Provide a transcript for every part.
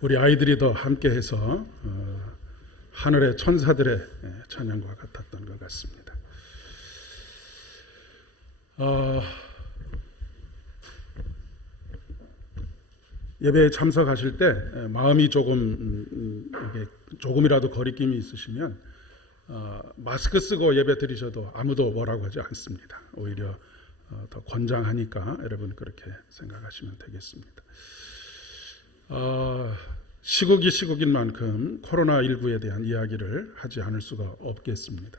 우리 아이들이 더 함께해서 하늘의 천사들의 찬양과 같았던 것 같습니다. 예배에 참석하실 때 마음이 조금이라도 거리낌이 있으시면 마스크 쓰고 예배 드리셔도 아무도 뭐라고 하지 않습니다. 오히려 더 권장하니까 여러분 그렇게 생각하시면 되겠습니다. 시국이 시국인 만큼 코로나19에 대한 이야기를 하지 않을 수가 없겠습니다.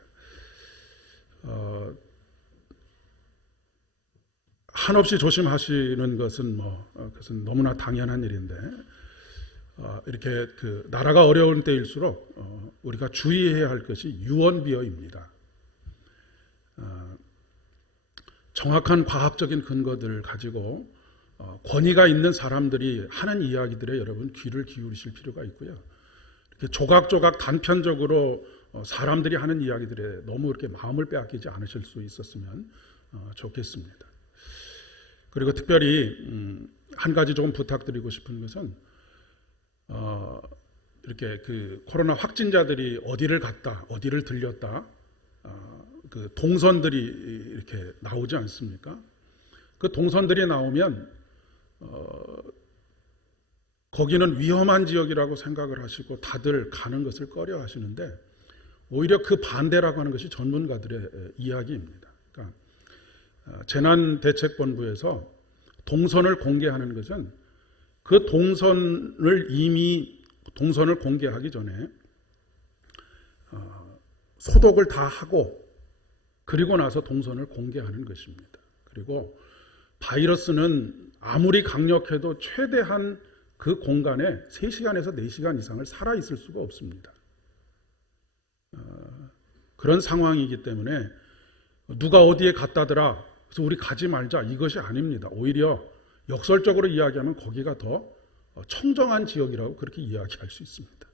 한없이 조심하시는 것은 그것은 너무나 당연한 일인데 이렇게 나라가 어려운 때일수록 우리가 주의해야 할 것이 유언비어입니다. 정확한 과학적인 근거들을 가지고 권위가 있는 사람들이 하는 이야기들에 여러분 귀를 기울이실 필요가 있고요. 이렇게 조각조각 단편적으로 사람들이 하는 이야기들에 너무 이렇게 마음을 빼앗기지 않으실 수 있었으면 좋겠습니다. 그리고 특별히 한 가지 조금 부탁드리고 싶은 것은 이렇게 코로나 확진자들이 어디를 갔다, 어디를 들렸다, 그 동선들이 이렇게 나오지 않습니까? 그 동선들이 나오면 거기는 위험한 지역이라고 생각을 하시고 다들 가는 것을 꺼려 하시는데 오히려 그 반대라고 하는 것이 전문가들의 이야기입니다. 그러니까 재난대책본부에서 동선을 공개하는 것은 그 동선을 공개하기 전에 소독을 다 하고 그리고 나서 동선을 공개하는 것입니다. 그리고 바이러스는 아무리 강력해도 최대한 그 공간에 3시간에서 4시간 이상을 살아있을 수가 없습니다. 그런 상황이기 때문에 누가 어디에 갔다더라 그래서 우리 가지 말자 이것이 아닙니다. 오히려 역설적으로 이야기하면 거기가 더 청정한 지역이라고 그렇게 이야기할 수 있습니다.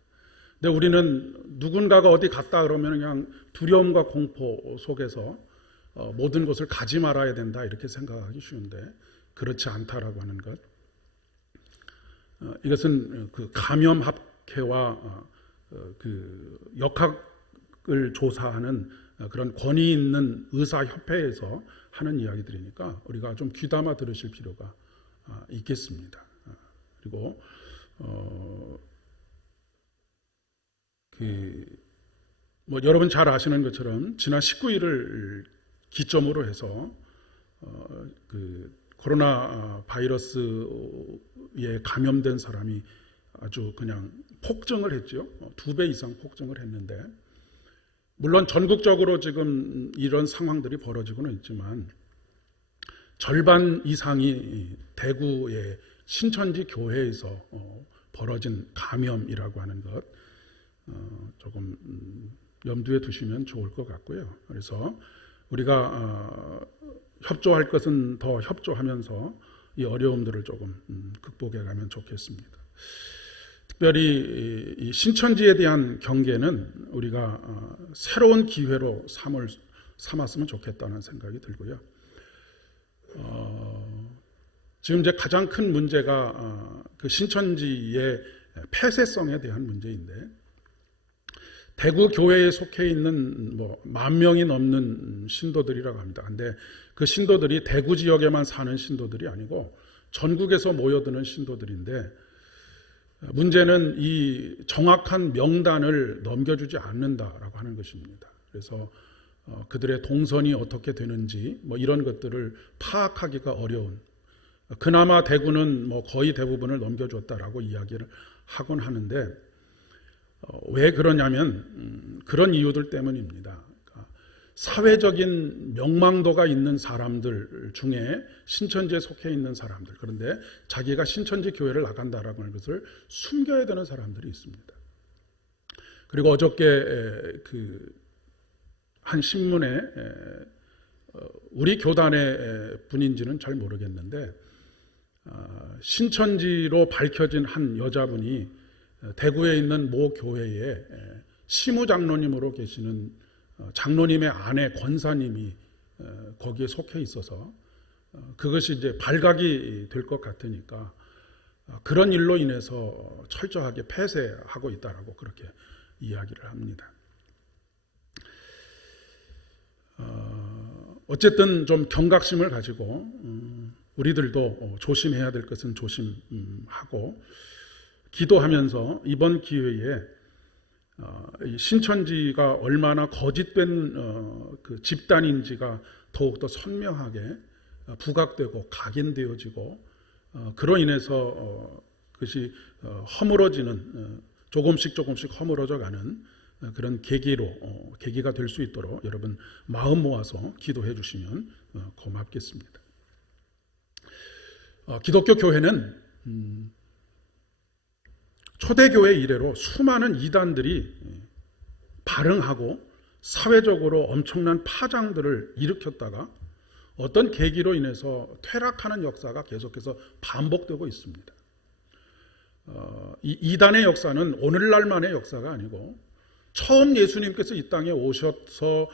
근데 우리는 누군가가 어디 갔다 그러면 그냥 두려움과 공포 속에서 모든 것을 가지 말아야 된다 이렇게 생각하기 쉬운데 그렇지 않다라고 하는 것. 이것은 그 감염학회와 그 역학을 조사하는 그런 권위 있는 의사협회에서 하는 이야기들이니까 우리가 좀 귀담아 들으실 필요가 있겠습니다. 그리고 여러분 잘 아시는 것처럼 지난 19일을 기점으로 해서 코로나 바이러스에 감염된 사람이 아주 그냥 폭증을 했죠. 2배 이상 폭증을 했는데 물론 전국적으로 지금 이런 상황들이 벌어지고는 있지만 절반 이상이 대구의 신천지 교회에서 벌어진 감염이라고 하는 것 조금 염두에 두시면 좋을 것 같고요. 그래서 우리가 협조할 것은 더 협조하면서 이 어려움들을 조금 극복해 가면 좋겠습니다. 특별히 이 신천지에 대한 경계는 우리가 새로운 기회로 삼았으면 좋겠다는 생각이 들고요. 지금 이제 가장 큰 문제가 그 신천지의 폐쇄성에 대한 문제인데 대구 교회에 속해 있는 10,000명이 넘는 신도들이라고 합니다. 근데 그 신도들이 대구 지역에만 사는 신도들이 아니고 전국에서 모여드는 신도들인데 문제는 이 정확한 명단을 넘겨주지 않는다라고 하는 것입니다. 그래서 그들의 동선이 어떻게 되는지 이런 것들을 파악하기가 어려운 그나마 대구는 거의 대부분을 넘겨줬다라고 이야기를 하곤 하는데 왜 그러냐면 그런 이유들 때문입니다. 그러니까 사회적인 명망도가 있는 사람들 중에 신천지에 속해 있는 사람들 그런데 자기가 신천지 교회를 나간다라고 하는 것을 숨겨야 되는 사람들이 있습니다. 그리고 어저께 한 신문에 우리 교단의 분인지는 잘 모르겠는데 신천지로 밝혀진 한 여자분이 대구에 있는 모 교회에 시무장로님으로 계시는 장로님의 아내 권사님이 거기에 속해 있어서 그것이 이제 발각이 될 것 같으니까 그런 일로 인해서 철저하게 폐쇄하고 있다라고 그렇게 이야기를 합니다. 어쨌든 좀 경각심을 가지고 우리들도 조심해야 될 것은 조심하고 기도하면서 이번 기회에 신천지가 얼마나 거짓된 그 집단인지가 더욱더 선명하게 부각되고 각인되어지고 그로 인해서 그것이 허물어지는 조금씩 허물어져가는 그런 계기가 될 수 있도록 여러분 마음 모아서 기도해 주시면 고맙겠습니다. 기독교 교회는 초대교회 이래로 수많은 이단들이 발흥하고 사회적으로 엄청난 파장들을 일으켰다가 어떤 계기로 인해서 퇴락하는 역사가 계속해서 반복되고 있습니다. 이 이단의 역사는 오늘날만의 역사가 아니고 처음 예수님께서 이 땅에 오셔서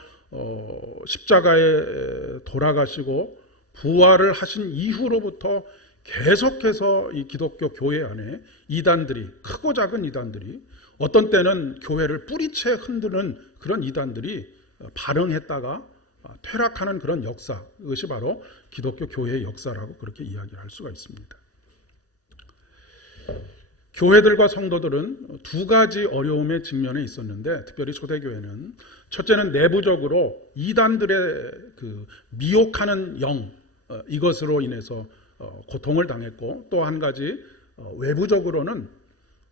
십자가에 돌아가시고 부활을 하신 이후로부터 계속해서 이 기독교 교회 안에 이단들이, 크고 작은 이단들이, 어떤 때는 교회를 뿌리채 흔드는 그런 이단들이 발흥했다가 퇴락하는 그런 역사, 그것이 바로 기독교 교회의 역사라고 그렇게 이야기할 수가 있습니다. 교회들과 성도들은 두 가지 어려움에 직면해 있었는데, 특별히 초대교회는 첫째는 내부적으로 이단들의 그 미혹하는 영, 이것으로 인해서 고통을 당했고, 또 한 가지 외부적으로는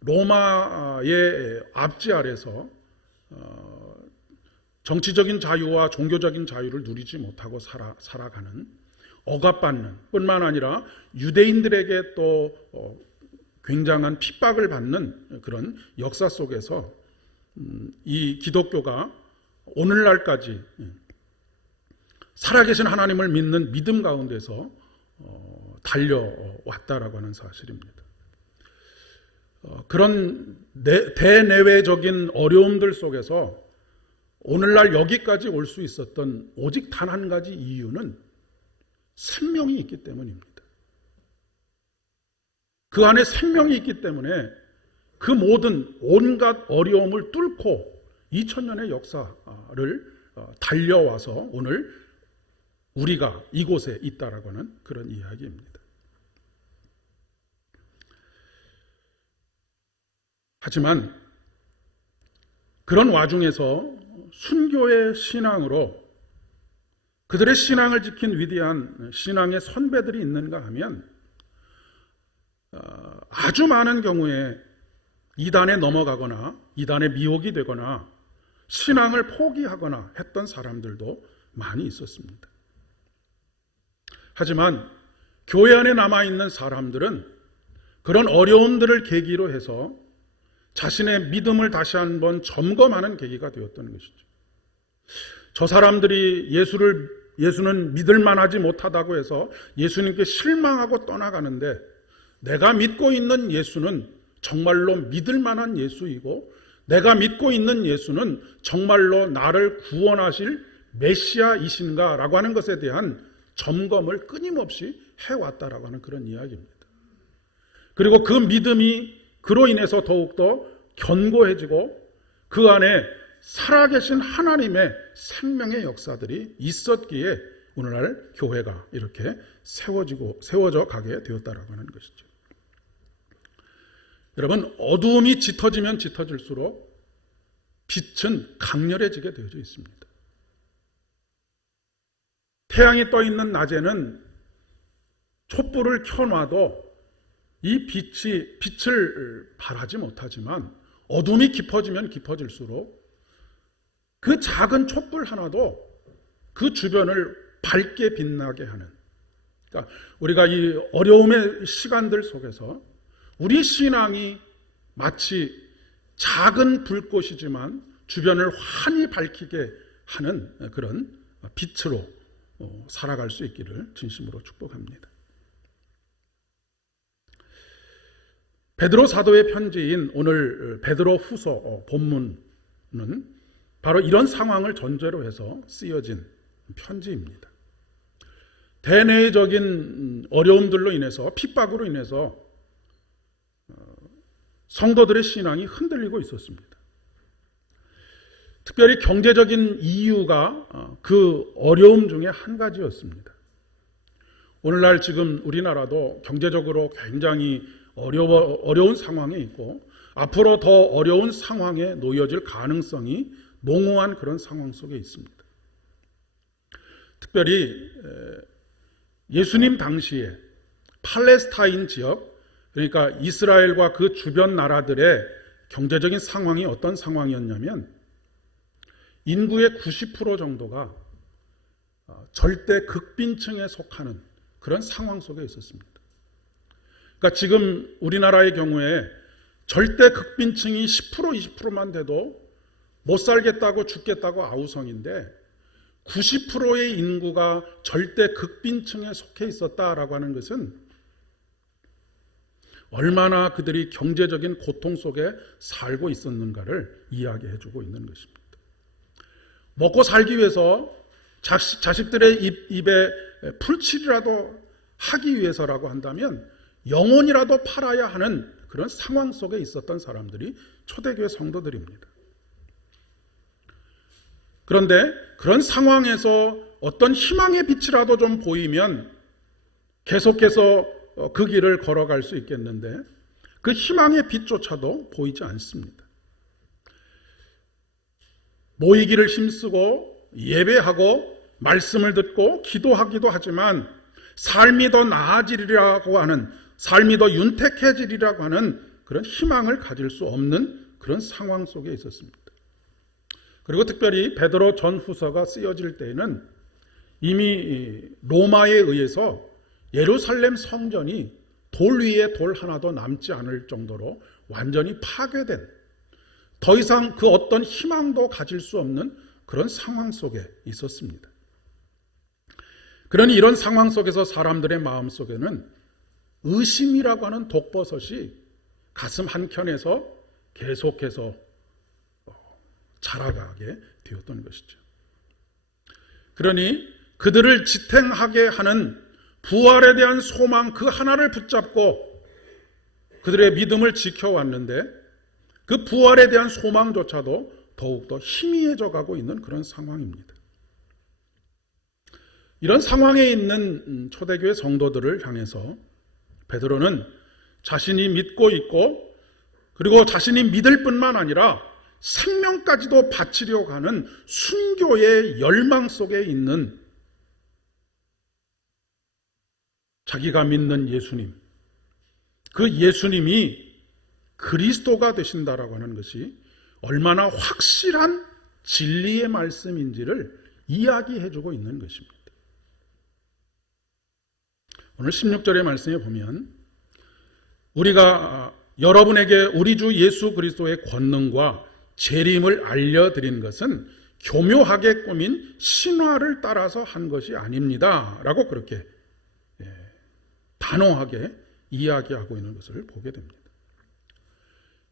로마의 압제 아래서 정치적인 자유와 종교적인 자유를 누리지 못하고 살아가는, 억압받는 뿐만 아니라 유대인들에게 또 굉장한 핍박을 받는 그런 역사 속에서 이 기독교가 오늘날까지 살아계신 하나님을 믿는 믿음 가운데서 달려왔다라고 하는 사실입니다. 그런 대내외적인 어려움들 속에서 오늘날 여기까지 올 수 있었던 오직 단 한 가지 이유는 생명이 있기 때문입니다. 그 안에 생명이 있기 때문에 그 모든 온갖 어려움을 뚫고 2000년의 역사를 달려와서 오늘 우리가 이곳에 있다라고 하는 그런 이야기입니다. 하지만 그런 와중에서 순교의 신앙으로 그들의 신앙을 지킨 위대한 신앙의 선배들이 있는가 하면 아주 많은 경우에 이단에 넘어가거나 이단에 미혹이 되거나 신앙을 포기하거나 했던 사람들도 많이 있었습니다. 하지만 교회 안에 남아있는 사람들은 그런 어려움들을 계기로 해서 자신의 믿음을 다시 한번 점검하는 계기가 되었던 것이죠. 저 사람들이 예수는 믿을 만하지 못하다고 해서 예수님께 실망하고 떠나가는데, 내가 믿고 있는 예수는 정말로 믿을 만한 예수이고, 내가 믿고 있는 예수는 정말로 나를 구원하실 메시아이신가 라고 하는 것에 대한 점검을 끊임없이 해왔다라고 하는 그런 이야기입니다. 그리고 그 믿음이 그로 인해서 더욱더 견고해지고 그 안에 살아계신 하나님의 생명의 역사들이 있었기에 오늘날 교회가 이렇게 세워져 가게 되었다라고 하는 것이죠. 여러분, 어두움이 짙어지면 짙어질수록 빛은 강렬해지게 되어져 있습니다. 태양이 떠 있는 낮에는 촛불을 켜놔도 이 빛을 발하지 못하지만 어둠이 깊어지면 깊어질수록 그 작은 촛불 하나도 그 주변을 밝게 빛나게 하는, 그러니까 우리가 이 어려움의 시간들 속에서 우리 신앙이 마치 작은 불꽃이지만 주변을 환히 밝히게 하는 그런 빛으로 살아갈 수 있기를 진심으로 축복합니다. 베드로 사도의 편지인 오늘 베드로 후서 본문은 바로 이런 상황을 전제로 해서 쓰여진 편지입니다. 대내적인 어려움들로 인해서, 핍박으로 인해서 성도들의 신앙이 흔들리고 있었습니다. 특별히 경제적인 이유가 그 어려움 중에 한 가지였습니다. 오늘날 지금 우리나라도 경제적으로 굉장히 어려운 상황에 있고 앞으로 더 어려운 상황에 놓여질 가능성이 농후한 그런 상황 속에 있습니다. 특별히 예수님 당시에 팔레스타인 지역, 그러니까 이스라엘과 그 주변 나라들의 경제적인 상황이 어떤 상황이었냐면 인구의 90% 정도가 절대 극빈층에 속하는 그런 상황 속에 있었습니다. 그러니까 지금 우리나라의 경우에 절대 극빈층이 10% 20%만 돼도 못 살겠다고 죽겠다고 아우성인데 90%의 인구가 절대 극빈층에 속해 있었다라고 하는 것은 얼마나 그들이 경제적인 고통 속에 살고 있었는가를 이야기해 주고 있는 것입니다. 먹고 살기 위해서 자식들의 입에 풀칠이라도 하기 위해서라고 한다면 영혼이라도 팔아야 하는 그런 상황 속에 있었던 사람들이 초대교회 성도들입니다. 그런데 그런 상황에서 어떤 희망의 빛이라도 좀 보이면 계속해서 그 길을 걸어갈 수 있겠는데 그 희망의 빛조차도 보이지 않습니다. 모이기를 힘쓰고 예배하고 말씀을 듣고 기도하기도 하지만 삶이 더 나아지리라고 하는, 삶이 더 윤택해지리라고 하는 그런 희망을 가질 수 없는 그런 상황 속에 있었습니다. 그리고 특별히 베드로 전후서가 쓰여질 때에는 이미 로마에 의해서 예루살렘 성전이 돌 위에 돌 하나도 남지 않을 정도로 완전히 파괴된, 더 이상 그 어떤 희망도 가질 수 없는 그런 상황 속에 있었습니다. 그러니 이런 상황 속에서 사람들의 마음 속에는 의심이라고 하는 독버섯이 가슴 한켠에서 계속해서 자라가게 되었던 것이죠. 그러니 그들을 지탱하게 하는 부활에 대한 소망 그 하나를 붙잡고 그들의 믿음을 지켜왔는데 그 부활에 대한 소망조차도 더욱더 희미해져 가고 있는 그런 상황입니다. 이런 상황에 있는 초대교회 성도들을 향해서 베드로는 자신이 믿고 있고 그리고 자신이 믿을 뿐만 아니라 생명까지도 바치려고 하는 순교의 열망 속에 있는 자기가 믿는 예수님, 그 예수님이 그리스도가 되신다라고 하는 것이 얼마나 확실한 진리의 말씀인지를 이야기해주고 있는 것입니다. 오늘 16절의 말씀에 보면 우리가 여러분에게 우리 주 예수 그리스도의 권능과 재림을 알려드린 것은 교묘하게 꾸민 신화를 따라서 한 것이 아닙니다 라고 그렇게 단호하게 이야기하고 있는 것을 보게 됩니다.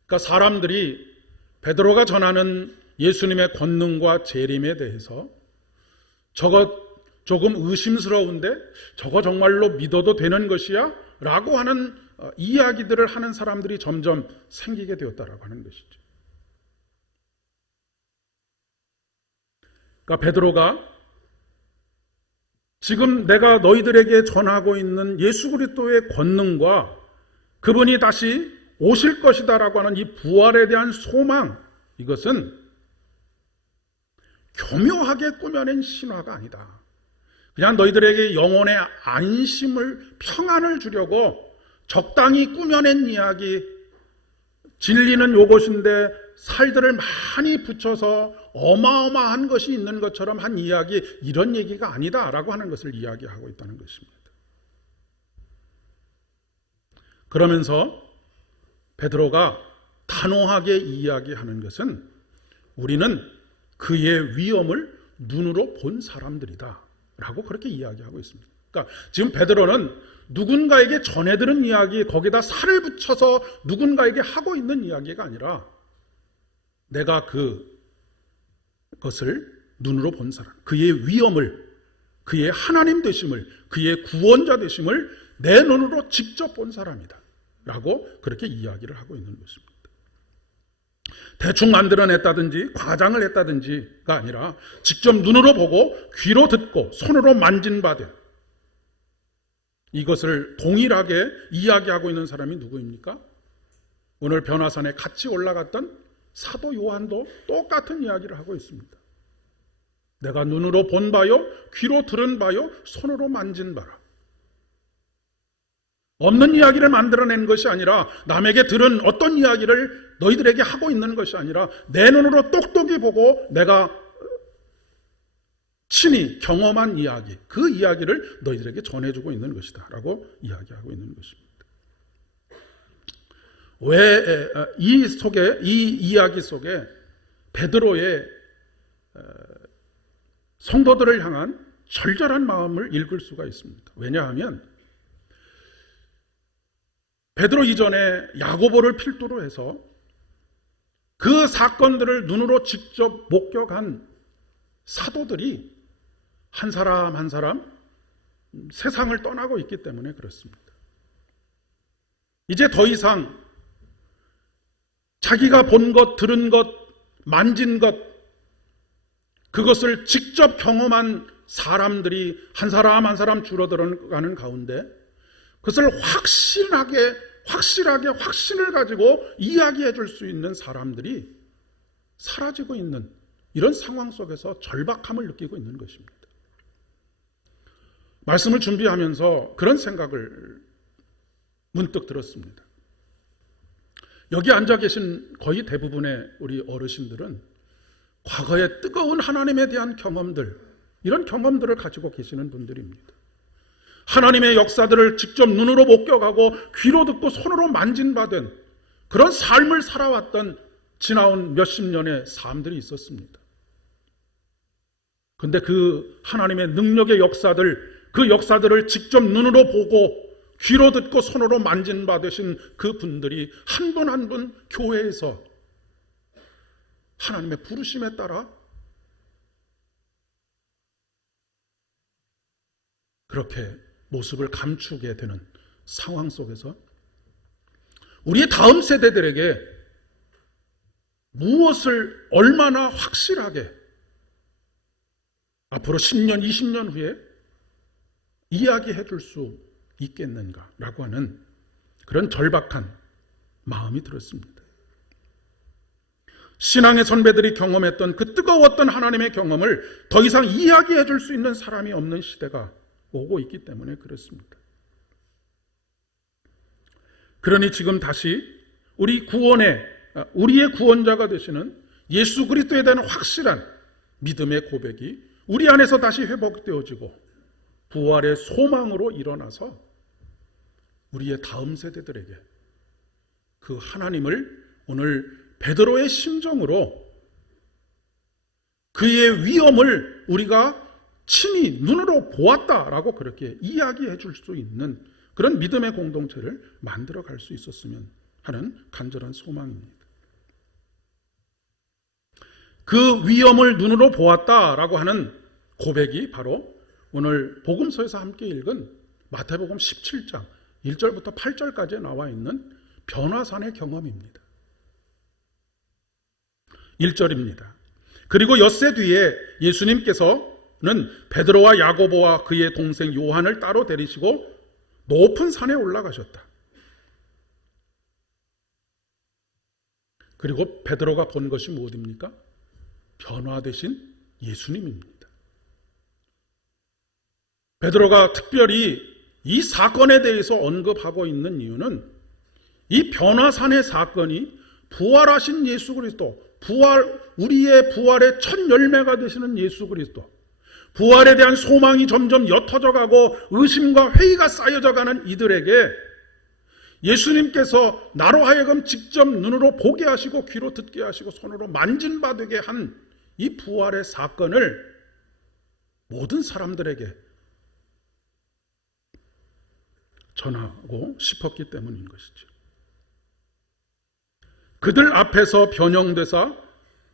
그러니까 사람들이 베드로가 전하는 예수님의 권능과 재림에 대해서 저거 조금 의심스러운데 저거 정말로 믿어도 되는 것이야? 라고 하는 이야기들을 하는 사람들이 점점 생기게 되었다라고 하는 것이죠. 그러니까 베드로가 지금 내가 너희들에게 전하고 있는 예수 그리스도의 권능과 그분이 다시 오실 것이다라고 하는 이 부활에 대한 소망, 이것은 교묘하게 꾸며낸 신화가 아니다. 그냥 너희들에게 영혼의 안심을, 평안을 주려고 적당히 꾸며낸 이야기, 진리는 요것인데 살들을 많이 붙여서 어마어마한 것이 있는 것처럼 한 이야기, 이런 얘기가 아니다라고 하는 것을 이야기하고 있다는 것입니다. 그러면서 베드로가 단호하게 이야기하는 것은 우리는 그의 위엄을 눈으로 본 사람들이다 라고 그렇게 이야기하고 있습니다. 그러니까 지금 베드로는 누군가에게 전해들은 이야기, 거기다 살을 붙여서 누군가에게 하고 있는 이야기가 아니라 내가 그것을 눈으로 본 사람, 그의 위엄을, 그의 하나님 되심을, 그의 구원자 되심을 내 눈으로 직접 본 사람이다 라고 그렇게 이야기를 하고 있는 것입니다. 대충 만들어냈다든지 과장을 했다든지가 아니라 직접 눈으로 보고 귀로 듣고 손으로 만진 바 된 이것을 동일하게 이야기하고 있는 사람이 누구입니까? 오늘 변화산에 같이 올라갔던 사도 요한도 똑같은 이야기를 하고 있습니다. 내가 눈으로 본 바요, 귀로 들은 바요, 손으로 만진 바라. 없는 이야기를 만들어낸 것이 아니라 남에게 들은 어떤 이야기를 너희들에게 하고 있는 것이 아니라 내 눈으로 똑똑히 보고 내가 친히 경험한 이야기, 그 이야기를 너희들에게 전해주고 있는 것이다 라고 이야기하고 있는 것입니다. 왜 이 이야기 속에 베드로의 성도들을 향한 절절한 마음을 읽을 수가 있습니다. 왜냐하면 베드로 이전에 야고보를 필두로 해서 그 사건들을 눈으로 직접 목격한 사도들이 한 사람 한 사람 세상을 떠나고 있기 때문에 그렇습니다. 이제 더 이상 자기가 본 것, 들은 것, 만진 것, 그것을 직접 경험한 사람들이 한 사람 한 사람 줄어들어가는 가운데 그것을 확실하게 확신을 가지고 이야기해 줄 수 있는 사람들이 사라지고 있는 이런 상황 속에서 절박함을 느끼고 있는 것입니다. 말씀을 준비하면서 그런 생각을 문득 들었습니다. 여기 앉아 계신 거의 대부분의 우리 어르신들은 과거의 뜨거운 하나님에 대한 경험들, 이런 경험들을 가지고 계시는 분들입니다. 하나님의 역사들을 직접 눈으로 목격하고 귀로 듣고 손으로 만진 바 된 그런 삶을 살아왔던 지나온 몇십 년의 삶들이 있었습니다. 그런데 그 하나님의 능력의 역사들, 그 역사들을 직접 눈으로 보고 귀로 듣고 손으로 만진 바 되신 그 분들이 한 분 한 분 교회에서 하나님의 부르심에 따라 그렇게 모습을 감추게 되는 상황 속에서 우리의 다음 세대들에게 무엇을 얼마나 확실하게 앞으로 10년, 20년 후에 이야기해 줄 수 있겠는가라고 하는 그런 절박한 마음이 들었습니다. 신앙의 선배들이 경험했던 그 뜨거웠던 하나님의 경험을 더 이상 이야기해 줄 수 있는 사람이 없는 시대가 오고 있기 때문에 그렇습니다. 그러니 지금 다시 우리의 구원자가 되시는 예수 그리스도에 대한 확실한 믿음의 고백이 우리 안에서 다시 회복되어지고 부활의 소망으로 일어나서 우리의 다음 세대들에게 그 하나님을 오늘 베드로의 심정으로 그의 위엄을 우리가 친히 눈으로 보았다라고 그렇게 이야기해 줄 수 있는 그런 믿음의 공동체를 만들어 갈 수 있었으면 하는 간절한 소망입니다. 그 위엄을 눈으로 보았다라고 하는 고백이 바로 오늘 복음서에서 함께 읽은 마태복음 17장 1절부터 8절까지에 나와 있는 변화산의 경험입니다. 1절입니다. 그리고 엿새 뒤에 예수님께서는 베드로와 야고보와 그의 동생 요한을 따로 데리시고 높은 산에 올라가셨다. 그리고 베드로가 본 것이 무엇입니까? 변화되신 예수님입니다. 베드로가 특별히 이 사건에 대해서 언급하고 있는 이유는 이 변화산의 사건이 부활하신 예수 그리스도, 우리의 부활의 첫 열매가 되시는 예수 그리스도, 부활에 대한 소망이 점점 옅어져 가고 의심과 회의가 쌓여져 가는 이들에게 예수님께서 나로 하여금 직접 눈으로 보게 하시고 귀로 듣게 하시고 손으로 만진 바 되게 한 이 부활의 사건을 모든 사람들에게 전하고 싶었기 때문인 것이죠. 그들 앞에서 변형되사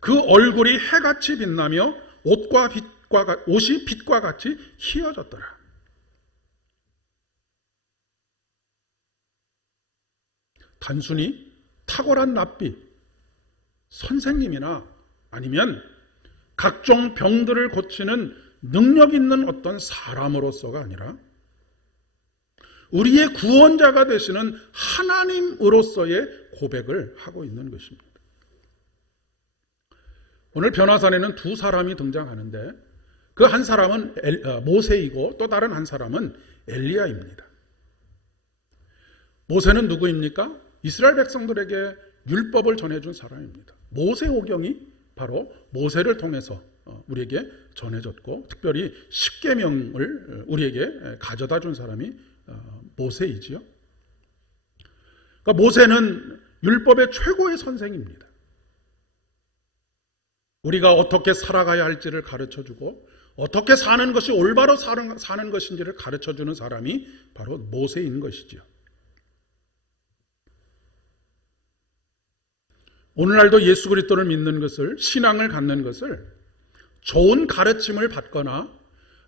그 얼굴이 해같이 빛나며 옷이 빛과 같이 희어졌더라. 단순히 탁월한 낯빛, 선생님이나 아니면 각종 병들을 고치는 능력 있는 어떤 사람으로서가 아니라 우리의 구원자가 되시는 하나님으로서의 고백을 하고 있는 것입니다. 오늘 변화산에는 두 사람이 등장하는데 그 한 사람은 모세이고 또 다른 한 사람은 엘리야입니다. 모세는 누구입니까? 이스라엘 백성들에게 율법을 전해준 사람입니다. 모세오경이 바로 모세를 통해서 우리에게 전해졌고 특별히 십계명을 우리에게 가져다 준 사람이 모세이지요. 그러니까 모세는 율법의 최고의 선생입니다. 우리가 어떻게 살아가야 할지를 가르쳐주고 어떻게 사는 것이 올바로 사는 것인지를 가르쳐주는 사람이 바로 모세인 것이지요. 오늘날도 예수 그리스도를 믿는 것을, 신앙을 갖는 것을 좋은 가르침을 받거나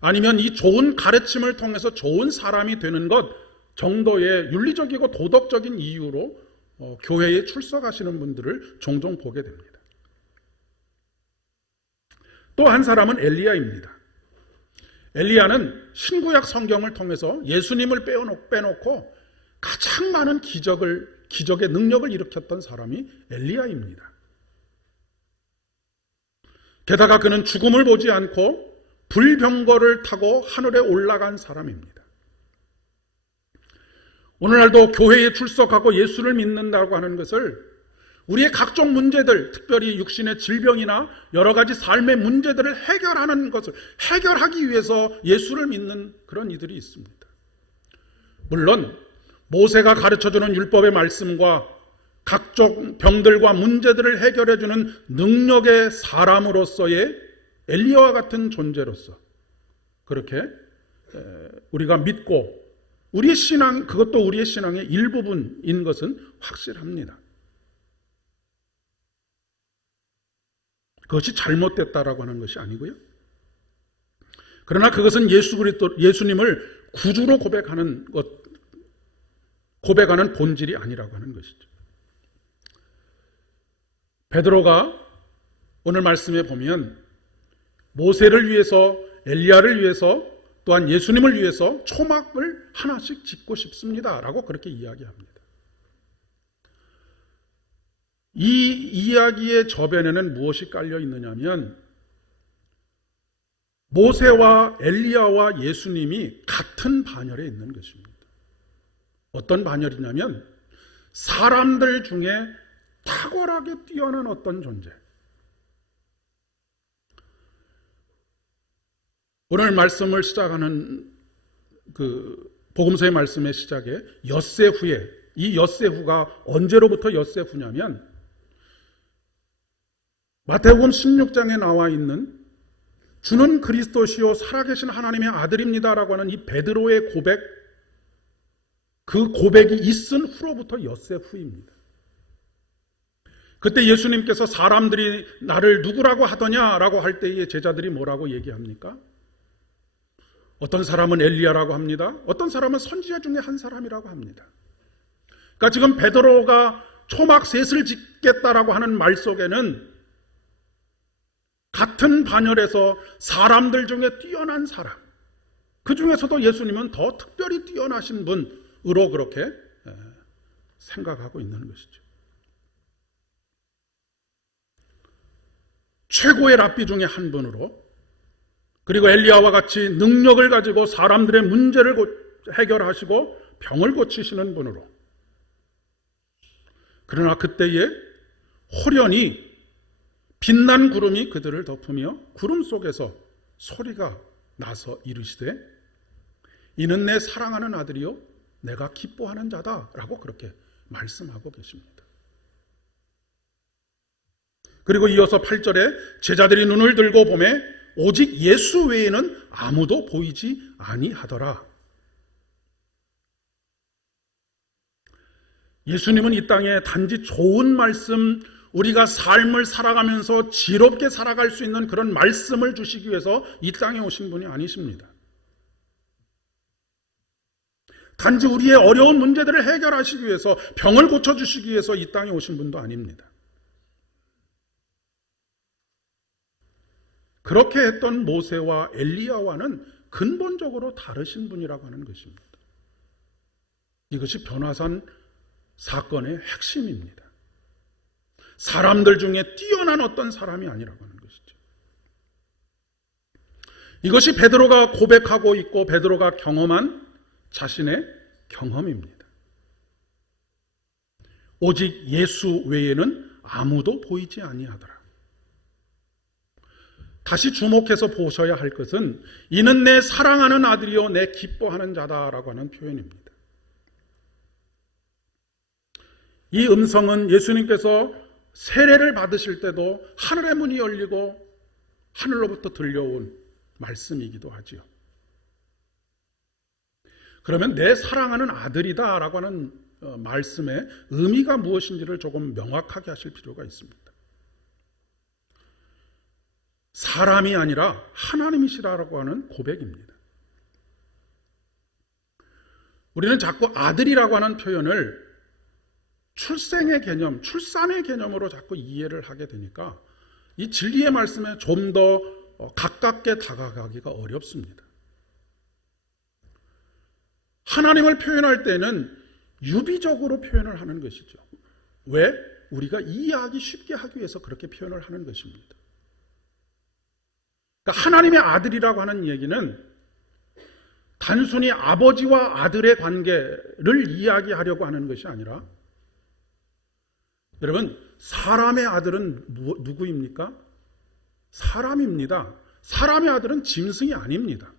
아니면 이 좋은 가르침을 통해서 좋은 사람이 되는 것 정도의 윤리적이고 도덕적인 이유로 교회에 출석하시는 분들을 종종 보게 됩니다. 또 한 사람은 엘리야입니다. 엘리야는 신구약 성경을 통해서 예수님을 빼놓고 가장 많은 기적의 능력을 일으켰던 사람이 엘리야입니다. 게다가 그는 죽음을 보지 않고 불병거를 타고 하늘에 올라간 사람입니다. 오늘날도 교회에 출석하고 예수를 믿는다고 하는 것을 우리의 각종 문제들, 특별히 육신의 질병이나 여러 가지 삶의 문제들을 해결하는 것을 해결하기 위해서 예수를 믿는 그런 이들이 있습니다. 물론 모세가 가르쳐주는 율법의 말씀과 각종 병들과 문제들을 해결해주는 능력의 사람으로서의 엘리야와 같은 존재로서 그렇게 우리가 믿고 우리의 신앙, 그것도 우리의 신앙의 일부분인 것은 확실합니다. 그것이 잘못됐다라고 하는 것이 아니고요. 그러나 그것은 예수님을 구주로 고백하는 본질이 아니라고 하는 것이죠. 베드로가 오늘 말씀에 보면 모세를 위해서, 엘리야를 위해서, 또한 예수님을 위해서 초막을 하나씩 짓고 싶습니다라고 그렇게 이야기합니다. 이 이야기의 저변에는 무엇이 깔려 있느냐면 모세와 엘리야와 예수님이 같은 반열에 있는 것입니다. 어떤 반열이냐면 사람들 중에 탁월하게 뛰어난 어떤 존재. 오늘 말씀을 시작하는 그 복음서의 말씀의 시작에 엿새후에, 이 엿새후가 언제로부터 엿새후냐면 마태복음 16장에 나와 있는 주는 그리스도시요 살아계신 하나님의 아들입니다라고 하는 이 베드로의 고백, 그 고백이 있은 후로부터 엿새후입니다. 그때 예수님께서 사람들이 나를 누구라고 하더냐라고 할 때에 제자들이 뭐라고 얘기합니까? 어떤 사람은 엘리야라고 합니다. 어떤 사람은 선지자 중에 한 사람이라고 합니다. 그러니까 지금 베드로가 초막 셋을 짓겠다라고 하는 말 속에는 같은 반열에서 사람들 중에 뛰어난 사람, 그 중에서도 예수님은 더 특별히 뛰어나신 분으로 그렇게 생각하고 있는 것이죠. 최고의 랍비 중에 한 분으로, 그리고 엘리야와 같이 능력을 가지고 사람들의 문제를 해결하시고 병을 고치시는 분으로. 그러나 그때에 호련히 빛난 구름이 그들을 덮으며 구름 속에서 소리가 나서 이르시되 이는 내 사랑하는 아들이요 내가 기뻐하는 자다라고 그렇게 말씀하고 계십니다. 그리고 이어서 8절에 제자들이 눈을 들고 보매 오직 예수 외에는 아무도 보이지 아니하더라. 예수님은 이 땅에 단지 좋은 말씀, 우리가 삶을 살아가면서 지롭게 살아갈 수 있는 그런 말씀을 주시기 위해서 이 땅에 오신 분이 아니십니다. 단지 우리의 어려운 문제들을 해결하시기 위해서, 병을 고쳐주시기 위해서 이 땅에 오신 분도 아닙니다. 그렇게 했던 모세와 엘리야와는 근본적으로 다르신 분이라고 하는 것입니다. 이것이 변화산 사건의 핵심입니다. 사람들 중에 뛰어난 어떤 사람이 아니라고 하는 것이죠. 이것이 베드로가 고백하고 있고 베드로가 경험한 자신의 경험입니다. 오직 예수 외에는 아무도 보이지 아니하더라. 다시 주목해서 보셔야 할 것은 이는 내 사랑하는 아들이요 내 기뻐하는 자다라고 하는 표현입니다. 이 음성은 예수님께서 세례를 받으실 때도 하늘의 문이 열리고 하늘로부터 들려온 말씀이기도 하지요. 그러면 내 사랑하는 아들이다 라고 하는 말씀의 의미가 무엇인지를 조금 명확하게 하실 필요가 있습니다. 사람이 아니라 하나님이시라고 하는 고백입니다. 우리는 자꾸 아들이라고 하는 표현을 출생의 개념, 출산의 개념으로 자꾸 이해를 하게 되니까 이 진리의 말씀에 좀 더 가깝게 다가가기가 어렵습니다. 하나님을 표현할 때는 유비적으로 표현을 하는 것이죠. 왜? 우리가 이해하기 쉽게 하기 위해서 그렇게 표현을 하는 것입니다. 그러니까 하나님의 아들이라고 하는 얘기는 단순히 아버지와 아들의 관계를 이야기하려고 하는 것이 아니라, 여러분, 사람의 아들은 누구입니까? 사람입니다. 사람의 아들은 짐승이 아닙니다.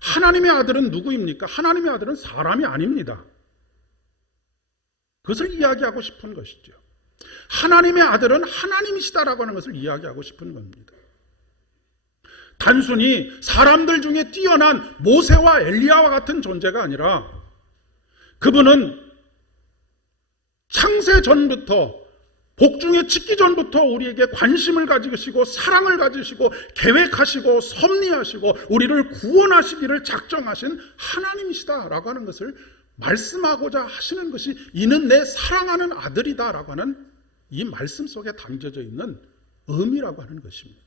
하나님의 아들은 누구입니까? 하나님의 아들은 사람이 아닙니다. 그것을 이야기하고 싶은 것이죠. 하나님의 아들은 하나님이시다라고 하는 것을 이야기하고 싶은 겁니다. 단순히 사람들 중에 뛰어난 모세와 엘리야와 같은 존재가 아니라 그분은 창세 전부터 복중에 짓기 전부터 우리에게 관심을 가지시고 사랑을 가지시고 계획하시고 섭리하시고 우리를 구원하시기를 작정하신 하나님이시다라고 하는 것을 말씀하고자 하시는 것이 이는 내 사랑하는 아들이다라고 하는 이 말씀 속에 담겨져 있는 의미라고 하는 것입니다.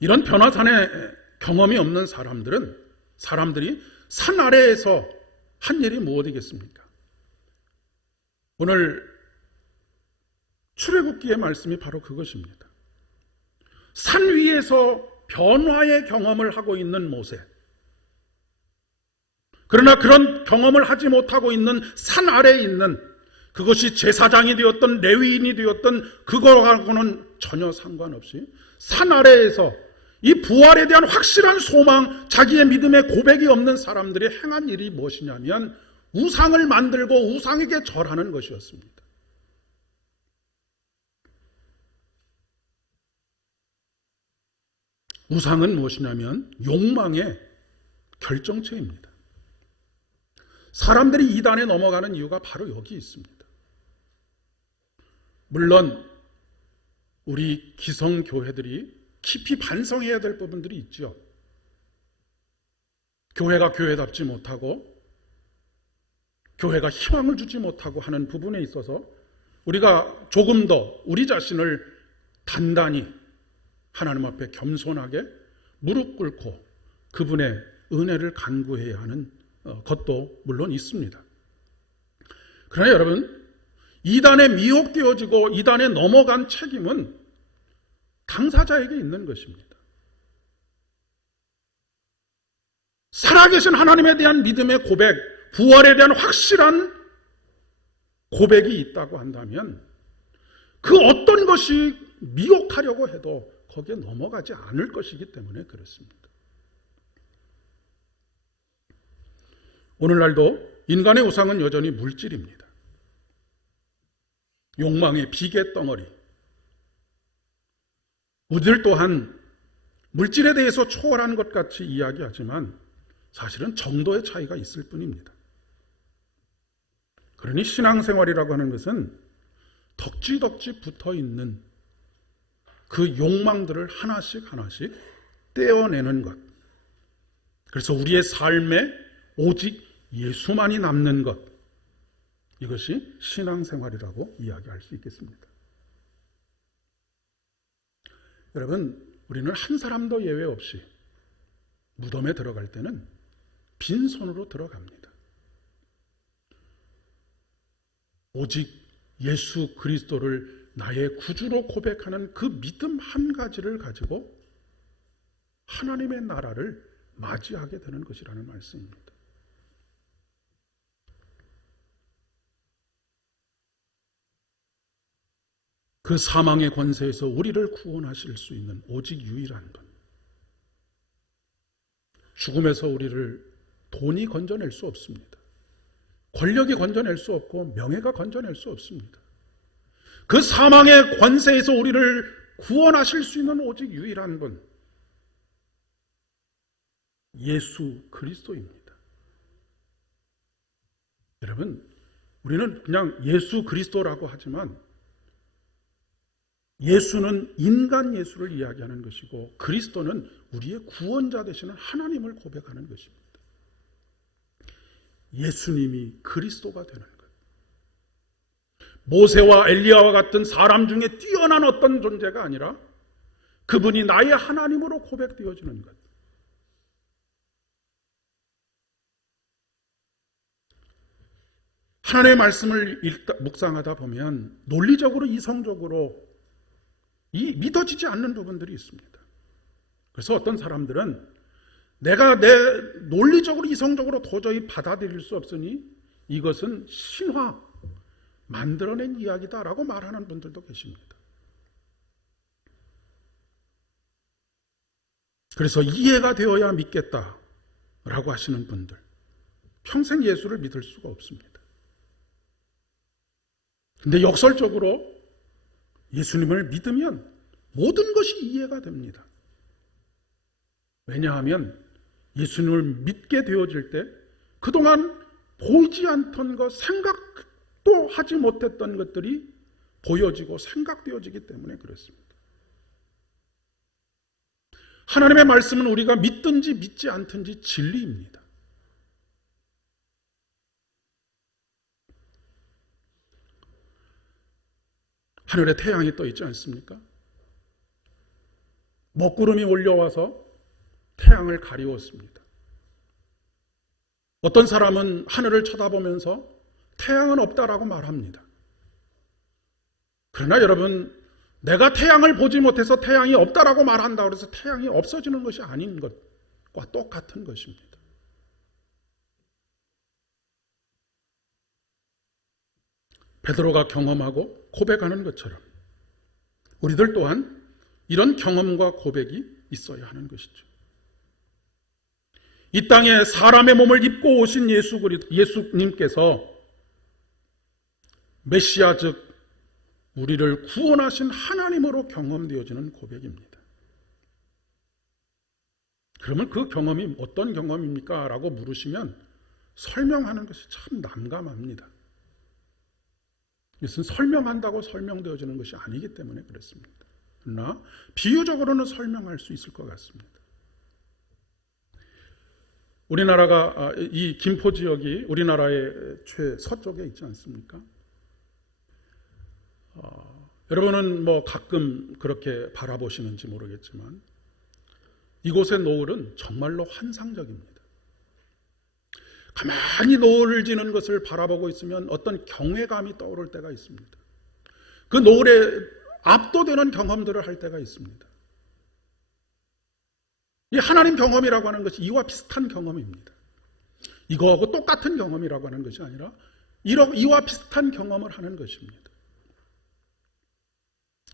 이런 변화산의 경험이 없는 사람들이 산 아래에서 한 일이 무엇이겠습니까? 오늘 출애굽기의 말씀이 바로 그것입니다. 산 위에서 변화의 경험을 하고 있는 모세, 그러나 그런 경험을 하지 못하고 있는 산 아래에 있는, 그것이 제사장이 되었던 레위인이 되었던 그거하고는 전혀 상관없이 산 아래에서 이 부활에 대한 확실한 소망, 자기의 믿음의 고백이 없는 사람들이 행한 일이 무엇이냐면 우상을 만들고 우상에게 절하는 것이었습니다. 우상은 무엇이냐면 욕망의 결정체입니다. 사람들이 이단에 넘어가는 이유가 바로 여기 있습니다. 물론 우리 기성교회들이 깊이 반성해야 될 부분들이 있죠. 교회가 교회답지 못하고 교회가 희망을 주지 못하고 하는 부분에 있어서 우리가 조금 더 우리 자신을 단단히 하나님 앞에 겸손하게 무릎 꿇고 그분의 은혜를 간구해야 하는 것도 물론 있습니다. 그러나 여러분, 이단에 미혹되어지고 이단에 넘어간 책임은 당사자에게 있는 것입니다. 살아계신 하나님에 대한 믿음의 고백, 부활에 대한 확실한 고백이 있다고 한다면 그 어떤 것이 미혹하려고 해도 거기에 넘어가지 않을 것이기 때문에 그렇습니다. 오늘날도 인간의 우상은 여전히 물질입니다. 욕망의 비계 덩어리. 우리들 또한 물질에 대해서 초월한 것 같이 이야기하지만 사실은 정도의 차이가 있을 뿐입니다. 그러니 신앙생활이라고 하는 것은 덕지덕지 붙어있는 그 욕망들을 하나씩 떼어내는 것, 그래서 우리의 삶에 오직 예수만이 남는 것, 이것이 신앙생활이라고 이야기할 수 있겠습니다. 여러분, 우리는 한 사람도 예외 없이 무덤에 들어갈 때는 빈손으로 들어갑니다. 오직 예수 그리스도를 나의 구주로 고백하는 그 믿음 한 가지를 가지고 하나님의 나라를 맞이하게 되는 것이라는 말씀입니다. 그 사망의 권세에서 우리를 구원하실 수 있는 오직 유일한 분. 죽음에서 우리를 돈이 건져낼 수 없습니다. 권력이 건져낼 수 없고 명예가 건져낼 수 없습니다. 그 사망의 권세에서 우리를 구원하실 수 있는 오직 유일한 분, 예수 그리스도입니다. 여러분, 우리는 그냥 예수 그리스도라고 하지만 예수는 인간 예수를 이야기하는 것이고 그리스도는 우리의 구원자 되시는 하나님을 고백하는 것입니다. 예수님이 그리스도가 되는 것. 모세와 엘리야와 같은 사람 중에 뛰어난 어떤 존재가 아니라 그분이 나의 하나님으로 고백되어지는 것. 하나님의 말씀을 묵상하다 보면 논리적으로 이성적으로 믿어지지 않는 부분들이 있습니다. 그래서 어떤 사람들은 내가 내 논리적으로 이성적으로 도저히 받아들일 수 없으니 이것은 신화, 만들어낸 이야기다라고 말하는 분들도 계십니다. 그래서 이해가 되어야 믿겠다라고 하시는 분들, 평생 예수를 믿을 수가 없습니다. 근데 역설적으로 예수님을 믿으면 모든 것이 이해가 됩니다. 왜냐하면 예수님을 믿게 되어질 때 그동안 보이지 않던 것, 생각도 하지 못했던 것들이 보여지고 생각되어지기 때문에 그렇습니다. 하나님의 말씀은 우리가 믿든지 믿지 않든지 진리입니다. 하늘에 태양이 떠 있지 않습니까? 먹구름이 올려와서 태양을 가리웠습니다. 어떤 사람은 하늘을 쳐다보면서 태양은 없다라고 말합니다. 그러나 여러분, 내가 태양을 보지 못해서 태양이 없다라고 말한다고 해서 태양이 없어지는 것이 아닌 것과 똑같은 것입니다. 베드로가 경험하고 고백하는 것처럼 우리들 또한 이런 경험과 고백이 있어야 하는 것이죠. 이 땅에 사람의 몸을 입고 오신 예수님께서 메시아 즉 우리를 구원하신 하나님으로 경험되어지는 고백입니다. 그러면 그 경험이 어떤 경험입니까? 라고 물으시면 설명하는 것이 참 난감합니다. 이것은 설명한다고 설명되어지는 것이 아니기 때문에 그렇습니다. 그러나 비유적으로는 설명할 수 있을 것 같습니다. 우리나라가 이 김포 지역이 우리나라의 최서쪽에 있지 않습니까? 여러분은 뭐 가끔 그렇게 바라보시는지 모르겠지만 이곳의 노을은 정말로 환상적입니다. 가만히 노을을 지는 것을 바라보고 있으면 어떤 경외감이 떠오를 때가 있습니다. 그 노을에 압도되는 경험들을 할 때가 있습니다. 이 하나님 경험이라고 하는 것이 이와 비슷한 경험입니다. 이거하고 똑같은 경험이라고 하는 것이 아니라 이와 비슷한 경험을 하는 것입니다.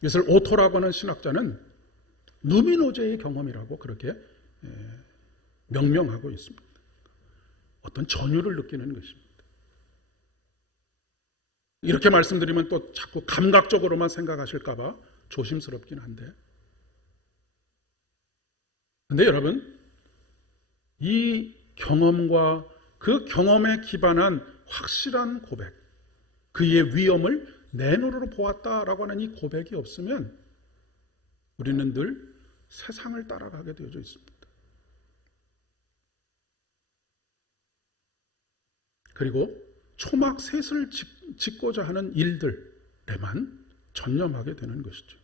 이것을 오토라고 하는 신학자는 누미노제의 경험이라고 그렇게 명명하고 있습니다. 어떤 전율을 느끼는 것입니다. 이렇게 말씀드리면 또 자꾸 감각적으로만 생각하실까 봐 조심스럽긴 한데, 근데 여러분, 이 경험과 그 경험에 기반한 확실한 고백, 그의 위엄을 내 눈으로 보았다라고 하는 이 고백이 없으면 우리는 늘 세상을 따라가게 되어져 있습니다. 그리고 초막 셋을 짓고자 하는 일들에만 전념하게 되는 것이죠.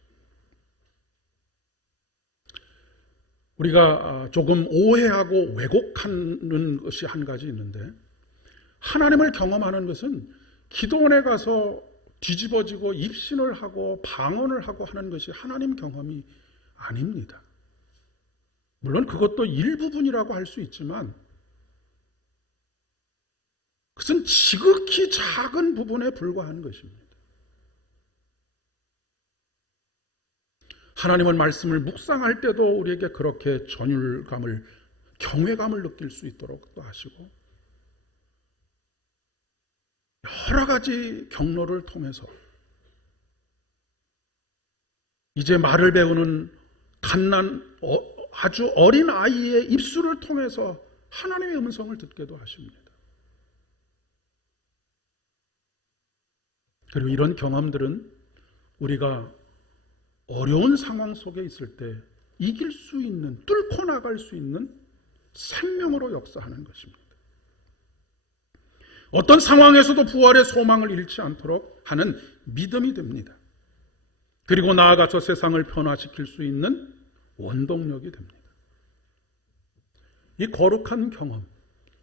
우리가 조금 오해하고 왜곡하는 것이 한 가지 있는데, 하나님을 경험하는 것은 기도원에 가서 뒤집어지고 입신을 하고 방언을 하고 하는 것이 하나님 경험이 아닙니다. 물론 그것도 일부분이라고 할 수 있지만 그것은 지극히 작은 부분에 불과한 것입니다. 하나님은 말씀을 묵상할 때도 우리에게 그렇게 전율감을, 경외감을 느낄 수 있도록 또 하시고, 여러 가지 경로를 통해서 이제 말을 배우는 아주 어린 아이의 입술을 통해서 하나님의 음성을 듣게도 하십니다. 그리고 이런 경험들은 우리가 어려운 상황 속에 있을 때 이길 수 있는, 뚫고 나갈 수 있는 생명으로 역사하는 것입니다. 어떤 상황에서도 부활의 소망을 잃지 않도록 하는 믿음이 됩니다. 그리고 나아가서 세상을 변화시킬 수 있는 원동력이 됩니다. 이 거룩한 경험,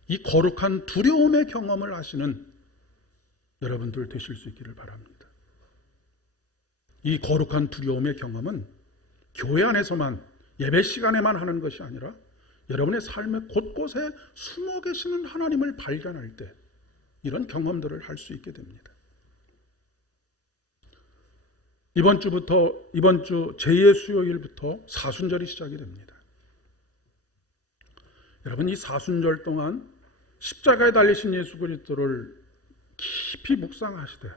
이 거룩한 두려움의 경험을 하시는 여러분들 되실 수 있기를 바랍니다. 이 거룩한 두려움의 경험은 교회 안에서만, 예배 시간에만 하는 것이 아니라 여러분의 삶의 곳곳에 숨어 계시는 하나님을 발견할 때 이런 경험들을 할 수 있게 됩니다. 이번 주 제2의 수요일부터 사순절이 시작이 됩니다. 여러분, 이 사순절 동안 십자가에 달리신 예수 그리스도를 깊이 묵상하시되,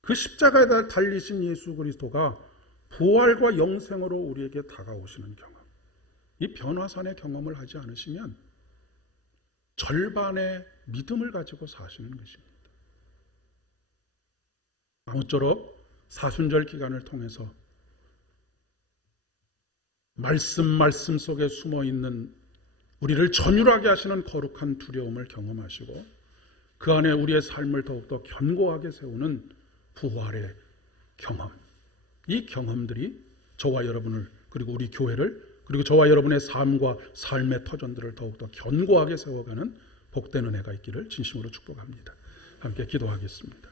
그 십자가에 달리신 예수 그리스도가 부활과 영생으로 우리에게 다가오시는 경험, 이 변화산의 경험을 하지 않으시면 절반의 믿음을 가지고 사시는 것입니다. 아무쪼록 사순절 기간을 통해서 말씀 속에 숨어있는 우리를 전율하게 하시는 거룩한 두려움을 경험하시고, 그 안에 우리의 삶을 더욱더 견고하게 세우는 부활의 경험, 이 경험들이 저와 여러분을, 그리고 우리 교회를, 그리고 저와 여러분의 삶과 삶의 터전들을 더욱더 견고하게 세워가는 복된 은혜가 있기를 진심으로 축복합니다. 함께 기도하겠습니다.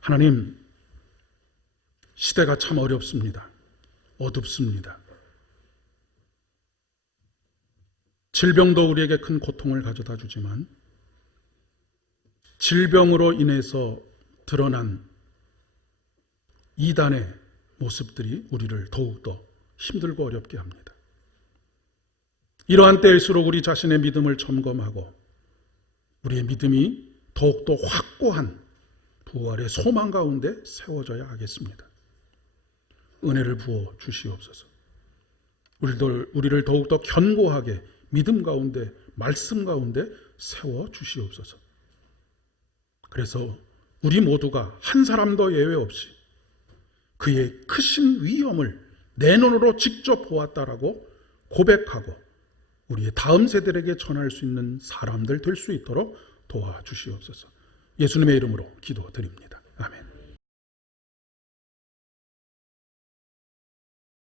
하나님, 시대가 참 어렵습니다. 어둡습니다. 질병도 우리에게 큰 고통을 가져다 주지만, 질병으로 인해서 드러난 이단의 모습들이 우리를 더욱더 힘들고 어렵게 합니다. 이러한 때일수록 우리 자신의 믿음을 점검하고 우리의 믿음이 더욱더 확고한 부활의 소망 가운데 세워져야 하겠습니다. 은혜를 부어 주시옵소서. 우리를 더욱더 견고하게 믿음 가운데, 말씀 가운데 세워 주시옵소서. 그래서 우리 모두가 한 사람도 예외 없이 그의 크신 위엄을 내 눈으로 직접 보았다라고 고백하고 우리의 다음 세대에게 전할 수 있는 사람들 될 수 있도록 도와주시옵소서. 예수님의 이름으로 기도드립니다. 아멘.